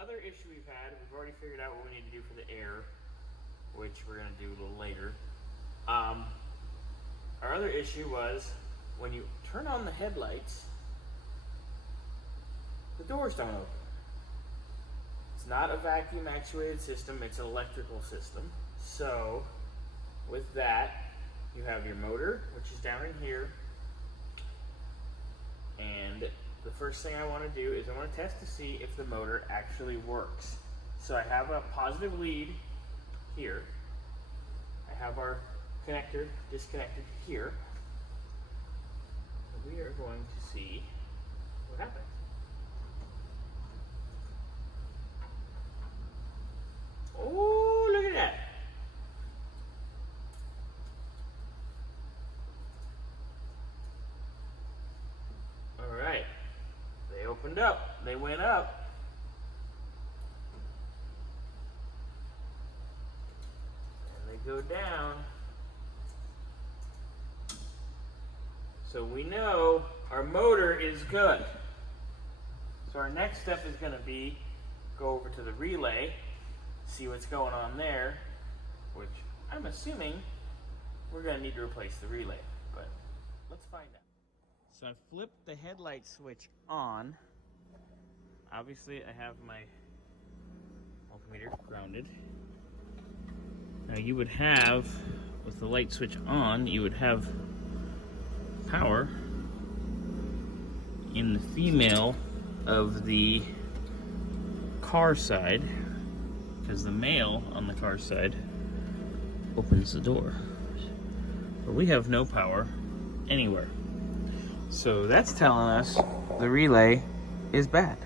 other issue we've already figured out what we need to do for the air, which we're going to do a little later. Our other issue was when you turn on the headlights, the doors don't open. It's not a vacuum actuated system, it's an electrical system. So with that, you have your motor, which is down in here. And the first thing I want to do is I want to test to see if the motor actually works. So I have a positive lead here. I have our connector disconnected here. We are going to see what happens. Oh, look at that. All right, they opened up, they went up. And they go down. So we know our motor is good. So our next step is going to be go over to the relay, see what's going on there, which I'm assuming we're going to need to replace the relay, but let's find out. So I flipped the headlight switch on. Obviously I have my multimeter grounded. Now you would have, with the light switch on, you would have power in the female of the car side, because the male on the car side opens the door. But we have no power anywhere. So that's telling us the relay is bad.